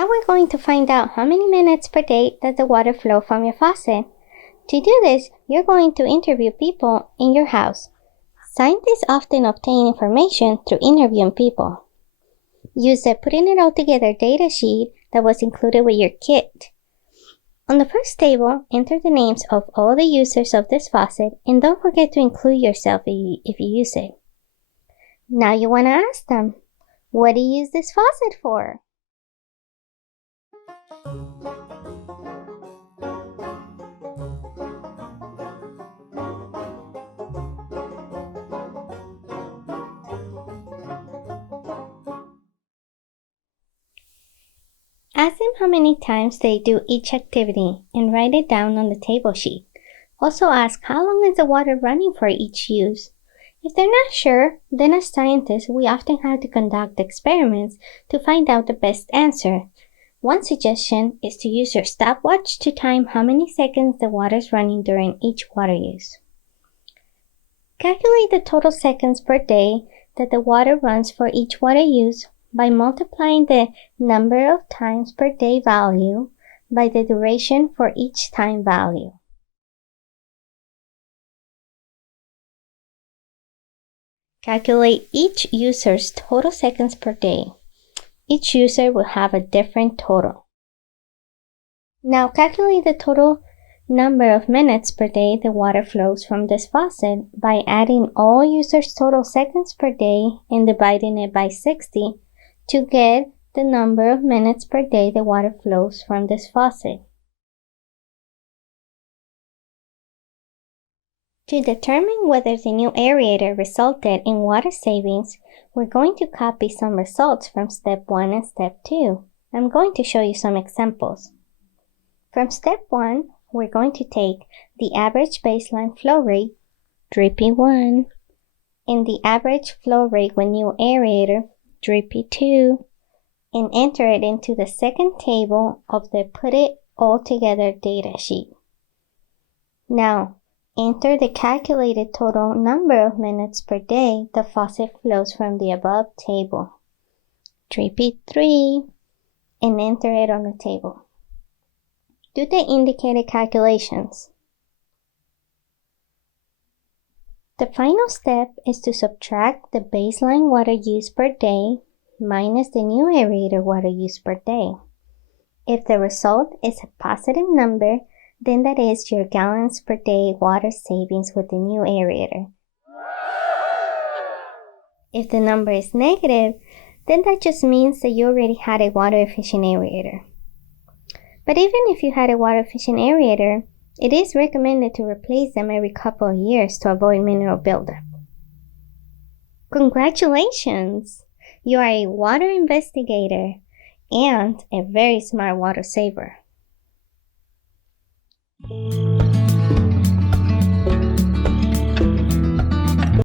Now we're going to find out how many minutes per day does the water flow from your faucet. To do this, you're going to interview people in your house. Scientists often obtain information through interviewing people. Use the Putting It All Together data sheet that was included with your kit. On the first table, enter the names of all the users of this faucet and don't forget to include yourself if you use it. Now you want to ask them, what do you use this faucet for? Ask them how many times they do each activity and write it down on the table sheet. Also ask how long is the water running for each use. If they're not sure, then as scientists, we often have to conduct experiments to find out the best answer. One suggestion is to use your stopwatch to time how many seconds the water is running during each water use. Calculate the total seconds per day that the water runs for each water use by multiplying the number of times per day value by the duration for each time value. Calculate each user's total seconds per day. Each user will have a different total. Now calculate the total number of minutes per day the water flows from this faucet by adding all users' total seconds per day and dividing it by 60 to get the number of minutes per day the water flows from this faucet. To determine whether the new aerator resulted in water savings, we're going to copy some results from step 1 and step 2. I'm going to show you some examples. From step 1, we're going to take the average baseline flow rate, drippy 1, and the average flow rate with new aerator, drippy 2, and enter it into the second table of the Put It All Together data sheet. Now, enter the calculated total number of minutes per day the faucet flows from the above table, drippy 3, and enter it on the table. Do the indicated calculations. The final step is to subtract the baseline water use per day minus the new aerator water use per day. If the result is a positive number, then that is your gallons per day water savings with the new aerator. If the number is negative, then that just means that you already had a water efficient aerator. But even if you had a water efficient aerator, it is recommended to replace them every couple of years to avoid mineral buildup. Congratulations! You are a water investigator and a very smart water saver.